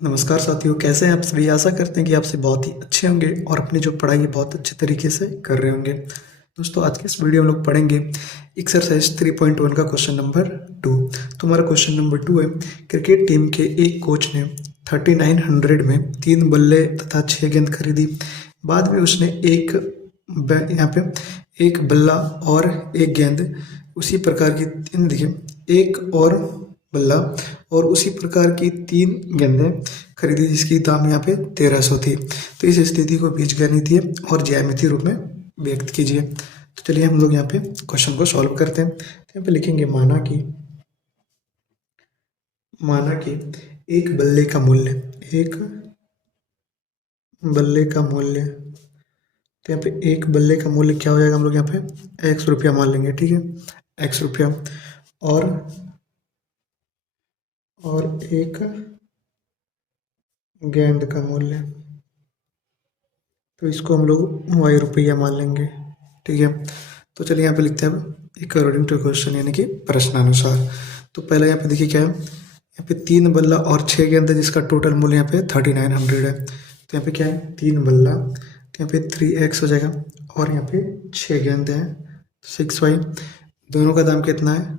नमस्कार साथियों, कैसे हैं आप सभी। आशा करते हैं कि आप सभी बहुत ही अच्छे होंगे और अपनी जो पढ़ाई है बहुत अच्छे तरीके से कर रहे होंगे। दोस्तों, आज के इस वीडियो में हम लोग पढ़ेंगे एक्सरसाइज 3.1 का क्वेश्चन नंबर 2। तो हमारा क्वेश्चन नंबर 2 है, क्रिकेट टीम के एक कोच ने 3900 में 3 बल्ले तथा 6 गेंद खरीदी। बाद में उसने यहाँ पे एक बल्ला और एक गेंद उसी प्रकार की देखिए, एक और बल्ला और उसी प्रकार की 3 गेंदें खरीदी जिसकी दाम यहाँ पे 1300 थी। तो इस स्थिति को बीजगणितीय और ज्यामितीय रूप में व्यक्त कीजिए। तो चलिए हम लोग यहाँ पे क्वेश्चन को सॉल्व करते हैं। तो यहाँ पे लिखेंगे माना कि एक बल्ले का मूल्य तो यहाँ पे एक बल्ले का मूल्य क्या हो जाएगा, हम लोग यहाँ पे x रुपया मान लेंगे। ठीक है, x रुपया और एक गेंद का मूल्य, तो इसको हम लोग y रुपया मान लेंगे। ठीक है, तो चलिए यहाँ पे लिखते हैं अब अकॉर्डिंग टू क्वेश्चन, यानी कि प्रश्नानुसार। तो पहले यहाँ पे देखिए क्या है, यहाँ पे 3 बल्ला और 6 गेंद है जिसका टोटल मूल्य यहाँ पे 3900 है। तो यहाँ पे क्या है, 3 बल्ला, तो यहाँ पे 3x हो जाएगा और यहाँ पे 6 गेंद है 6y, दोनों का दाम कितना है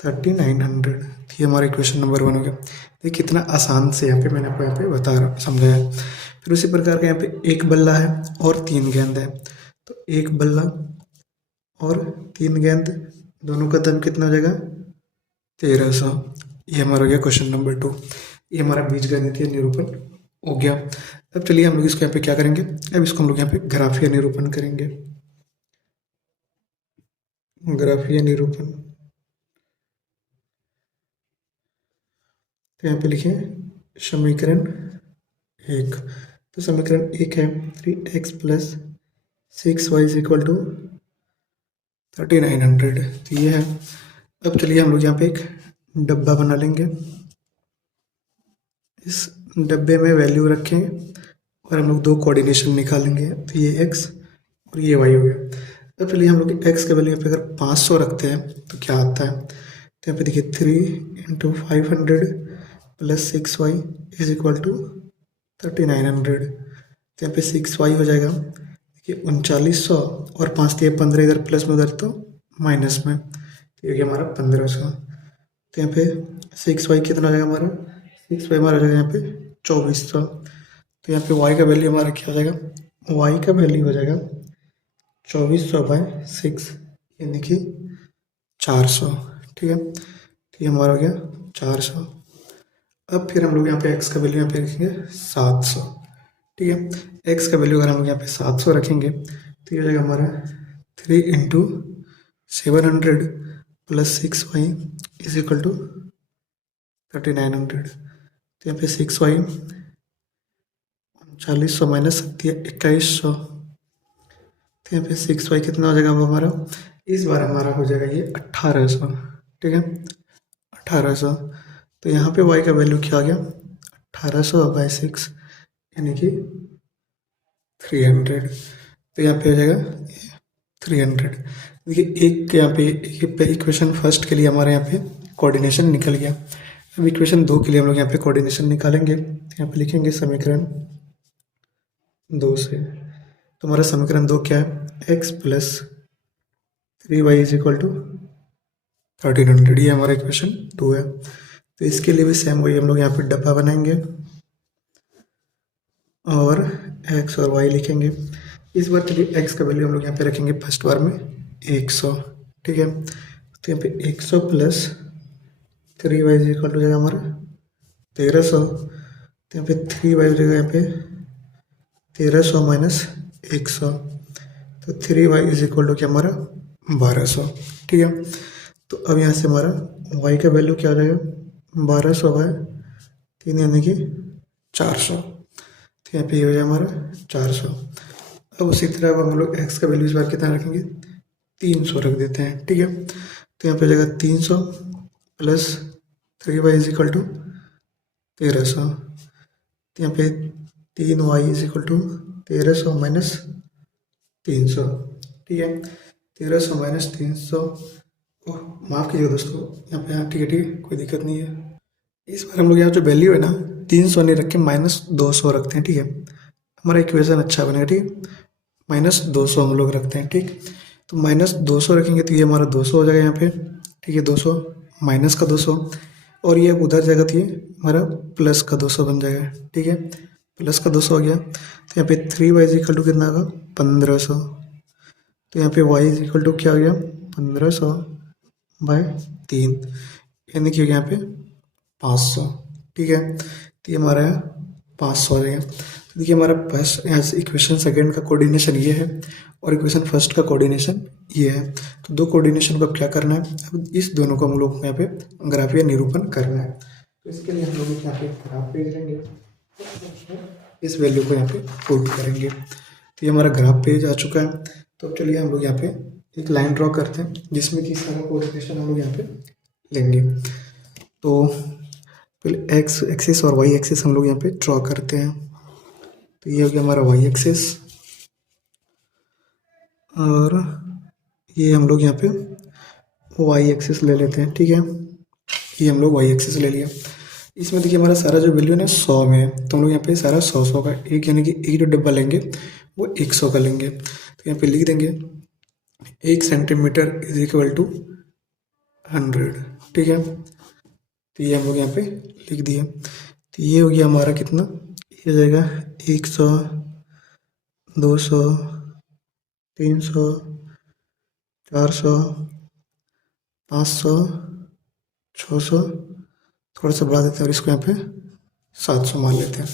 3900। तो ये हमारा इक्वेशन नंबर 1 हो गया। देखिए कितना आसान से यहाँ पे मैंने आपको यहाँ पे समझाया। फिर उसी प्रकार का यहाँ पे एक बल्ला है और 3 गेंद है, तो एक बल्ला और 3 गेंद दोनों का दाम कितना हो जाएगा 1300। ये हमारा हो गया क्वेश्चन नंबर 2। ये हमारा बीजगणितीय निरूपण हो गया। अब चलिए हम लोग इसको यहाँ पे क्या करेंगे, अब इसको हम लोग यहाँ पे ग्राफीय निरूपण करेंगे। ग्राफीय निरूपण, तो यहाँ पे लिखिए समीकरण 1। तो समीकरण 1 है 3x + 6y = 3900। तो ये है। अब चलिए हम लोग यहाँ पे एक डब्बा बना लेंगे, इस डब्बे में वैल्यू रखें और हम लोग 2 कोऑर्डिनेशन निकालेंगे। तो ये x और ये y हो गया। अब चलिए हम लोग x के वैल्यू पे अगर 500 रखते हैं तो क्या आता है, तो यहाँ पे देखिए 3 × 500 + 6y = 3900। तो यहाँ पे 6y हो जाएगा देखिए 3900 और 5 × 15, इधर प्लस में उधर तो माइनस में, तो ये हमारा 1500। तो यहाँ पे 6y कितना हो जाएगा हमारा, 6y हमारा हो जाएगा यहाँ पे 2400। तो यहाँ पे y का वैल्यू हमारा क्या हो जाएगा, y का वैल्यू हो जाएगा 2400/6 यानी कि 400। ठीक है, तो ये हमारा हो गया 400। अब फिर हम लोग यहाँ पे x का वैल्यू यहाँ पे रखेंगे 700। ठीक है, x का वैल्यू अगर हम लोग यहाँ पे 700 रखेंगे तो ये हो जाएगा हमारा 3 × 700 + 6y = 3900। तो यहाँ पे 6y 3900 - 2100, तो यहाँ पे 6y कितना हो जाएगा अब हमारा, इस बार हमारा हो जाएगा ये 1800। ठीक है, 1800। तो यहाँ पे y का वैल्यू क्या आ गया 1800/6 यानी कि 300। तो यहाँ पे हो जाएगा 300। देखिए एक यहाँ पे इक्वेशन फर्स्ट के लिए हमारे यहाँ पे कोऑर्डिनेशन निकल गया। अब इक्वेशन 2 के लिए हम लोग यहाँ पे कोऑर्डिनेशन निकालेंगे। तो यहाँ पे लिखेंगे समीकरण 2 से। तो हमारा समीकरण 2 क्या है, x + 3y = 1300। ये हमारा इक्वेशन 2 है। तो इसके लिए भी सेम वही हम लोग यहाँ पे डब्बा बनाएंगे और x और y लिखेंगे। इस बार चलिए x का वैल्यू हम लोग यहाँ पे रखेंगे फर्स्ट बार में 100। ठीक है, तो यहाँ पे 100 + 3y = हो जाएगा हमारा 1300। तो यहाँ पे 3y हो जाएगा यहाँ पे 1300 - 100, तो 3y = क्या हमारा 1200। ठीक है, तो अब यहाँ से हमारा y का वैल्यू क्या हो जाएगा 1200/3 यानी कि 400। तो यहाँ पे ये हो जाएगा हमारा 400। अब उसी तरह अब हम लोग x का वैल्यू इस बार कितना रखेंगे 300 रख देते हैं। ठीक है, तो यहाँ पे हो जाएगा 300 + 3y = 1300। तो यहाँ पे 3y = 1300 - 300। ठीक है, 1300 - 300, माफ़ कीजिएगा दोस्तों यहाँ पे, हाँ ठीक है कोई दिक्कत नहीं है। इस बार हम लोग यहाँ जो वैल्यू है ना 300 नहीं रख के -200 रखते हैं, ठीक है। हमारा इक्वेशन अच्छा बनेगा, ठीक है। -200 हम लोग रखते हैं, ठीक। तो -200 रखेंगे तो ये हमारा 200 हो जाएगा यहाँ पे, ठीक है। 200 माइनस का 200 और ये उधर जाएगा तो ये हमारा प्लस का 200 बन जाएगा, ठीक है। प्लस का 200 हो गया तो यहाँ पे 3y इक्वल टू कितना होगा 1500। तो यहाँ पे y इक्वल टू क्या हो गया 1500/3 यानी कि हो गया यहाँ पे 500, ठीक है। तो ये हमारा 500 आ जाएगा। तो देखिए हमारा फर्स्ट यहाँ से इक्वेशन सेकेंड का कोऑर्डिनेशन ये है और इक्वेशन फर्स्ट का कोऑर्डिनेशन ये है। तो दो कोऑर्डिनेशन को अब क्या करना है, अब इस दोनों को हम लोग को यहाँ पे ग्राफीय निरूपण करना है। तो इसके लिए हम लोग यहाँ पे ग्राफ पेज लेंगे, इस वैल्यू को यहाँ पे पुट करेंगे। तो ये हमारा ग्राफ पेज आ चुका है। तो अब चलिए हम लोग यहाँ पे एक लाइन ड्रॉ करते हैं जिसमें कि सारा कोऑर्डिनेशन हम लोग यहाँ पे लेंगे। तो पहले एक्स एक्सिस और वाई एक्सिस हम लोग यहाँ पे ड्रॉ करते हैं। तो ये हो गया हमारा वाई एक्सिस और ये हम लोग यहाँ पे वाई एक्सिस ले लेते हैं, ठीक है। ये हम लोग वाई एक्सिस ले लिया। इसमें देखिए हमारा सारा जो वैल्यू है ना 100 में है, तो हम लोग यहाँ पे सारा 100 का एक यानी कि एक जो डब्बा लेंगे वो 100 का लेंगे। तो यहाँ पे लिख देंगे 1 सेंटीमीटर इज इक्वल टू 100, ठीक है। तो ये हम लोग यहाँ पे लिख दिए। तो ये हो गया हमारा कितना, ये हो जाएगा 100, 200, 300, 400, 500, 600, थोड़ा सा बढ़ा देते हैं और इसको यहाँ पे 700 मान लेते हैं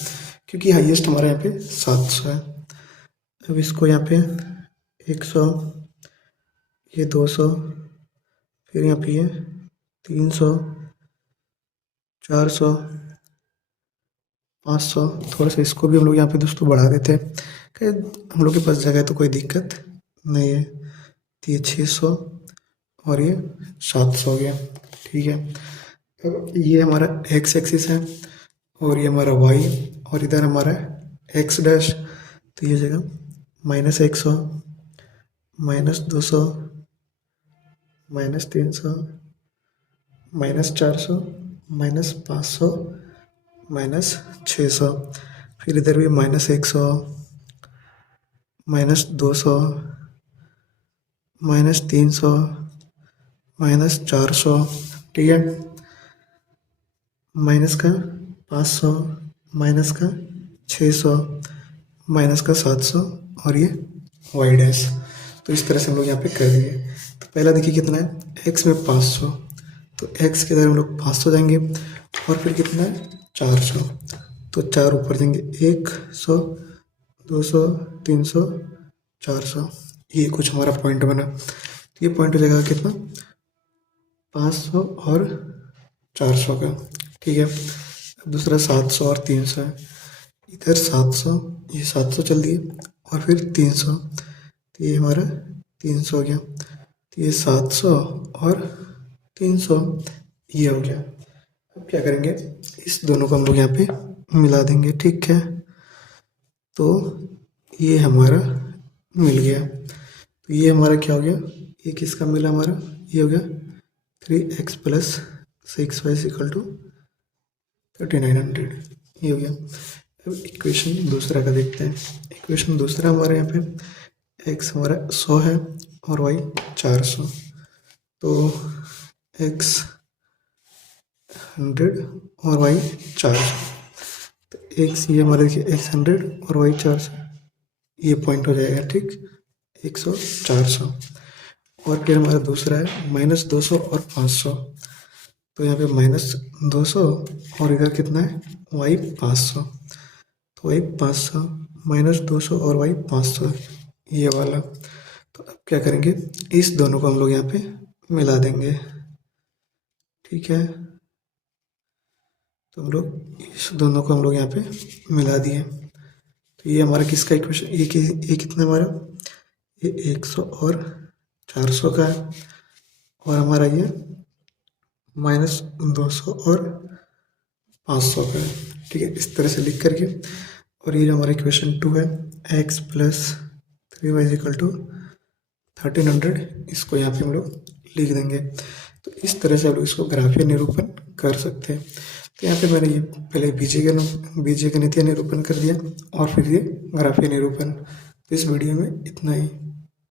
क्योंकि हाईएस्ट हमारा यहाँ पे 700 है। अब इसको यहाँ पे 100, ये 200, फिर यहाँ पे ये 300, 400, 500, थोड़ा सा इसको भी हम लोग यहाँ पे दोस्तों बढ़ा देते हैं कि हम लोग के पास जगह है तो कोई दिक्कत नहीं है। तो ये 600 और ये 700 हो गया, ठीक है। अब ये हमारा एक्स एक्सिस है और ये हमारा वाई और इधर हमारा एक्स डैश। तो ये जगह -100, -200, -300, -400, -500, -600, फिर इधर भी -100, -200, -300, -400, ठीक है। माइनस का 500, माइनस का 600, माइनस का 700 और ये वाई डैश। तो इस तरह से हम लोग यहाँ पे कर दिए। तो पहला देखिए कितना है, एक्स में 500, तो एक्स के इधर हम लोग 500 जाएंगे और फिर कितना है 400, तो 4 ऊपर देंगे 100, 200, 300, 400। ये कुछ हमारा पॉइंट बना। तो ये पॉइंट हो जाएगा कितना 500 और 400 का, ठीक है। अब दूसरा 700 और 300 है, इधर 700, ये 700 चल दिए और फिर 300, तो ये हमारा 300 हो गया। तो ये 700 और 300 ये हो गया। अब क्या करेंगे, इस दोनों को हम लोग यहाँ पे मिला देंगे, ठीक है। तो ये हमारा मिल गया। तो ये हमारा क्या हो गया, ये किसका मिला हमारा, ये हो गया 3x + 6y = 3900, ये हो गया। अब इक्वेशन दूसरा का देखते हैं। इक्वेशन दूसरा हमारे यहाँ पे x हमारा 100 है और y 400, तो x 100 और y 400, तो x ये हमारे देखिए x 100 और y 400, ये पॉइंट हो जाएगा, ठीक, 100, 400। और फिर हमारा दूसरा है -200 और 500, तो यहाँ पे -200 और इधर कितना है y 500, तो y 500, -200 और y 500, ये वाला। तो अब क्या करेंगे, इस दोनों को हम लोग यहाँ पे मिला देंगे, ठीक है। तो हम लोग इस दोनों को हम लोग यहाँ पे मिला दिए। तो ये हमारा किसका इक्वेशन, ये कितना हमारा, ये 100 और 400 का है और हमारा ये -200 और 500 का है, ठीक है। इस तरह से लिख करके, और ये जो हमारा इक्वेशन 2 है x + 3y = 1300, इसको यहाँ पे हम लोग लिख देंगे। तो इस तरह से हम लोग इसको ग्राफीय निरूपण कर सकते हैं। तो यहाँ पे मैंने ये पहले बीजगणितीय निरूपण कर दिया और फिर ये ग्राफीय निरूपण। तो इस वीडियो में इतना ही।